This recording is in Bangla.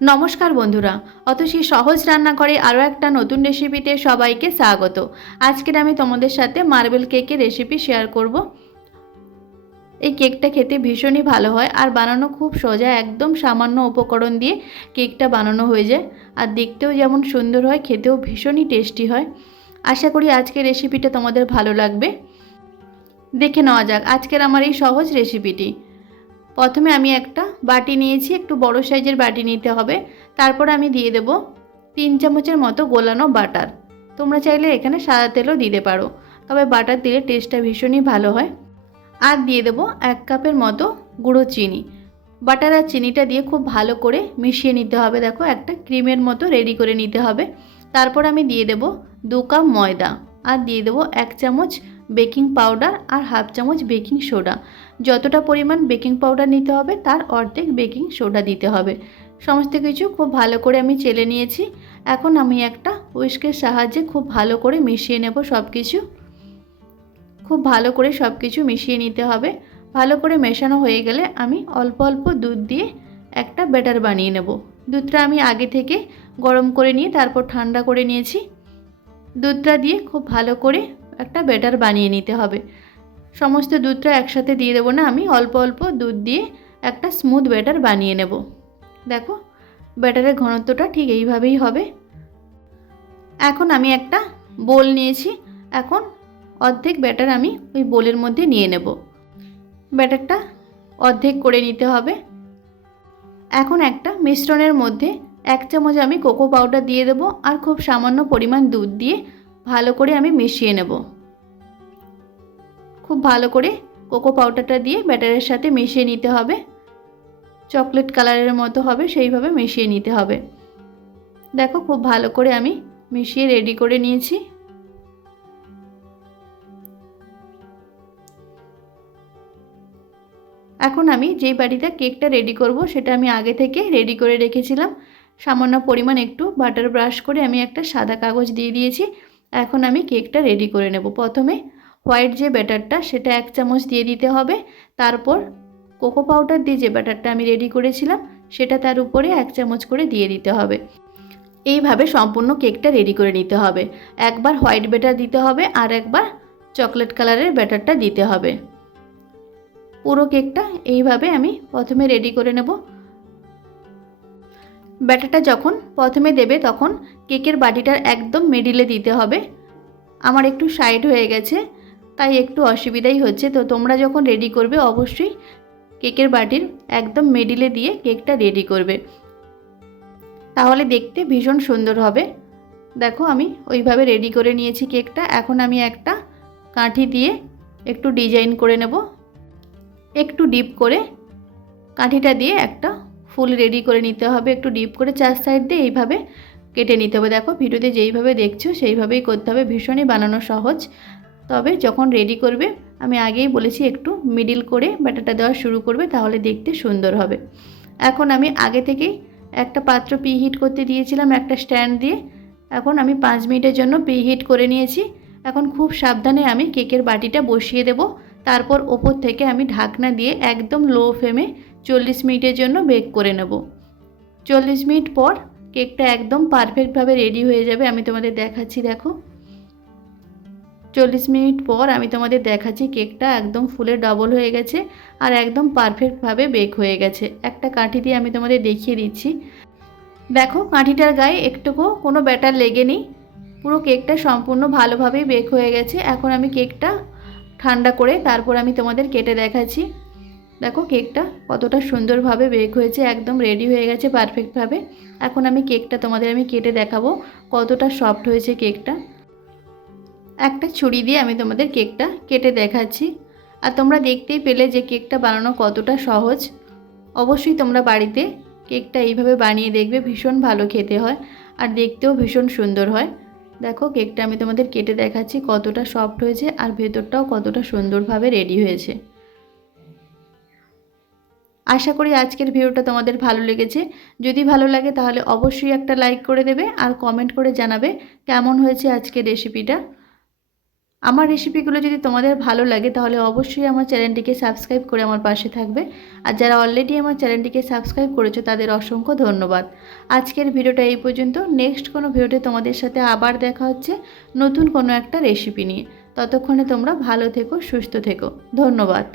নমস্কার বন্ধুরা, অতসী সহজ রান্নাঘরে আরও একটা নতুন রেসিপিতে সবাইকে স্বাগত। আজকের আমি তোমাদের সাথে মার্বেল কেকের রেসিপি শেয়ার করব। এই কেকটা খেতে ভীষণই ভালো হয় আর বানানো খুব সোজা, একদম সামান্য উপকরণ দিয়ে কেকটা বানানো হয়ে যায়। আর দেখতেও যেমন সুন্দর হয়, খেতেও ভীষণই টেস্টি হয়। আশা করি আজকের রেসিপিটা তোমাদের ভালো লাগবে। দেখে নেওয়া যাক আজকের আমার এই সহজ রেসিপিটি। প্রথমে আমি একটা বাটি নিয়েছি, একটু বড় সাইজের বাটি নিতে হবে। তারপর আমি দিয়ে দেব 3 চামচের মতো গোলানো বাটার। তোমরা চাইলে এখানে সাদা তেলও দিতে পারো, তবে বাটার দিলে টেস্টটা ভীষণই ভালো হয়। আর দিয়ে দেব 1 কাপের মতো গুঁড়ো চিনি। বাটার আর চিনিটা দিয়ে খুব ভালো করে মিশিয়ে নিতে হবে। দেখো একটা ক্রিমের মতো রেডি করে নিতে হবে। তারপর আমি দিয়ে দেব 2 কাপ ময়দা, আর দিয়ে দেব 1 চামচ বেকিং পাউডার আর হাফ চামচ বেকিং সোডা। যতটা পরিমাণ বেকিং পাউডার নিতে হবে তার অর্ধেক বেকিং সোডা দিতে হবে। সমস্ত কিছু খুব ভালো করে আমি চেলে নিয়েছি। এখন আমি একটা হুইস্কের সাহায্যে খুব ভালো করে মিশিয়ে নেব সব কিছু। খুব ভালো করে সব কিছু মিশিয়ে নিতে হবে। ভালো করে মেশানো হয়ে গেলে আমি অল্প অল্প দুধ দিয়ে একটা ব্যাটার বানিয়ে নেব। দুধটা আমি আগে থেকে গরম করে নিয়ে তারপর ঠান্ডা করে নিয়েছি। দুধটা দিয়ে খুব ভালো করে একটা ব্যাটার বানিয়ে নিতে হবে। সমস্ত দুধটা একসাথে দিয়ে দেবো না, আমি অল্প অল্প দুধ দিয়ে একটা স্মুথ ব্যাটার বানিয়ে নেব। দেখো ব্যাটারের ঘনত্বটা ঠিক এইভাবেই হবে। এখন আমি একটা বোল নিয়েছি। এখন অর্ধেক ব্যাটার আমি ওই বোলের মধ্যে নিয়ে নেব। ব্যাটারটা অর্ধেক করে নিতে হবে। এখন একটা মিশ্রণের মধ্যে 1 চামচ আমি কোকো পাউডার দিয়ে দেব, আর খুব সামান্য পরিমাণ দুধ দিয়ে ভালো করে আমি মিশিয়ে নেব। খুব ভালো করে কোকো পাউডারটা দিয়ে ব্যাটারের সাথে মিশিয়ে নিতে হবে। চকলেট কালারের মতো হবে সেইভাবে মিশিয়ে নিতে হবে। দেখো খুব ভালো করে আমি মিশিয়ে রেডি করে নিয়েছি। এখন আমি যেই বাটিতে কেকটা রেডি করব সেটা আমি আগে থেকে রেডি করে রেখেছিলাম। সামান্য পরিমাণ একটু বাটার ব্রাশ করে আমি একটা সাদা কাগজ দিয়ে দিয়েছি। এখন আমি কেকটা রেডি করে নেব। প্রথমে হোয়াইট যে ব্যাটারটা সেটা 1 চামচ দিয়ে দিতে হবে। তারপর কোকো পাউডার দিয়ে যে ব্যাটারটা আমি রেডি করেছিলাম সেটা তার উপরে 1 চামচ করে দিয়ে দিতে হবে। এইভাবে সম্পূর্ণ কেকটা রেডি করে নিতে হবে। একবার হোয়াইট ব্যাটার দিতে হবে আর একবার চকলেট কালারের ব্যাটারটা দিতে হবে। পুরো কেকটা এইভাবে আমি প্রথমে রেডি করে নেব। ব্যাটারটা যখন প্রথমে দেবে তখন কেকের বাটিটার একদম মিডিলে দিতে হবে। আমার একটু সাইড হয়ে গেছে তাই একটু অসুবিধাই হচ্ছে। তো তোমরা যখন রেডি করবে অবশ্যই কেকের বাটির একদম মিডিলে দিয়ে কেকটা রেডি করবে, তাহলে দেখতে ভীষণ সুন্দর হবে। দেখো আমি ওইভাবে রেডি করে নিয়েছি কেকটা। এখন আমি একটা কাঠি দিয়ে একটু ডিজাইন করে নেব। একটু ডিপ করে কাঠিটা দিয়ে একটা ফুল রেডি করে নিতে হবে। একটু ডিপ করে 4 সাইড দিয়ে এইভাবে কেটে নিতে হবে। দেখো ভিডিওতে যেইভাবে দেখছো সেইভাবেই করতে হবে, ভীষণই বানানো সহজ। তবে যখন রেডি করবে আমি আগেই বলেছি একটু মিডিল করে ব্যাটারটা দেওয়া শুরু করবে, তাহলে দেখতে সুন্দর হবে। এখন আমি আগে থেকেই একটা পাত্র প্রিহিট করতে দিয়েছিলাম একটা স্ট্যান্ড দিয়ে। এখন আমি 5 মিনিটের জন্য প্রিহিট করে নিয়েছি। এখন খুব সাবধানে আমি কেকের বাটিটা বসিয়ে দেব। তারপর ওপর থেকে আমি ঢাকনা দিয়ে একদম লো ফ্লেমে 40 মিনিটের জন্য বেক করে নেব। 40 মিনিট পর কেকটা একদম পারফেক্টভাবে রেডি হয়ে যাবে। আমি তোমাদের দেখাচ্ছি। দেখো 40 মিনিট পর আমি তোমাদের দেখাচ্ছি কেকটা একদম ফুলে ডবল হয়ে গেছে আর একদম পারফেক্টভাবে বেক হয়ে গেছে। একটা কাঠি দিয়ে আমি তোমাদের দেখিয়ে দিচ্ছি। দেখো কাঠিটার গায়ে একটুকু কোনো ব্যাটার লেগে নেই, পুরো কেকটা সম্পূর্ণ ভালোভাবেই বেক হয়ে গেছে। এখন আমি কেকটা ঠান্ডা করে তারপর আমি তোমাদের কেটে দেখাচ্ছি। দেখো কেকটা কতটা সুন্দরভাবে বেক হয়েছে, একদম রেডি হয়ে গেছে পারফেক্টভাবে। এখন আমি কেকটা তোমাদের আমি কেটে দেখাবো কতটা সফট হয়েছে কেকটা। একটা ছুরি দিয়ে আমি তোমাদের কেকটা কেটে দেখাচ্ছি। আর তোমরা দেখতেই পেলে যে কেকটা বানানো কতটা সহজ। অবশ্যই তোমরা বাড়িতে কেকটা এইভাবে বানিয়ে দেখবে, ভীষণ ভালো খেতে হয় আর দেখতেও ভীষণ সুন্দর হয়। দেখো কেকটা আমি তোমাদের কেটে দেখাচ্ছি কতটা সফট হয়েছে আর ভেতরটাও কতটা সুন্দরভাবে রেডি হয়েছে। আশা করি আজকের ভিডিওটা তোমাদের ভালো লেগেছে। যদি ভালো লাগে তাহলে অবশ্যই একটা লাইক করে দেবে আর কমেন্ট করে জানাবে কেমন হয়েছে আজকের রেসিপিটা। আমার রেসিপিগুলো যদি তোমাদের ভালো লাগে তাহলে অবশ্যই আমার চ্যানেলটিকে সাবস্ক্রাইব করে আমার পাশে থাকবে। আর যারা অলরেডি আমার চ্যানেলটিকে সাবস্ক্রাইব করেছো তাদের অসংখ্য ধন্যবাদ। আজকের ভিডিওটা এই পর্যন্ত। নেক্সট কোনো ভিডিওতে তোমাদের সাথে আবার দেখা হচ্ছে নতুন কোনো একটা রেসিপি নিয়ে। ততক্ষণে তোমরা ভালো থেকো, সুস্থ থেকো। ধন্যবাদ।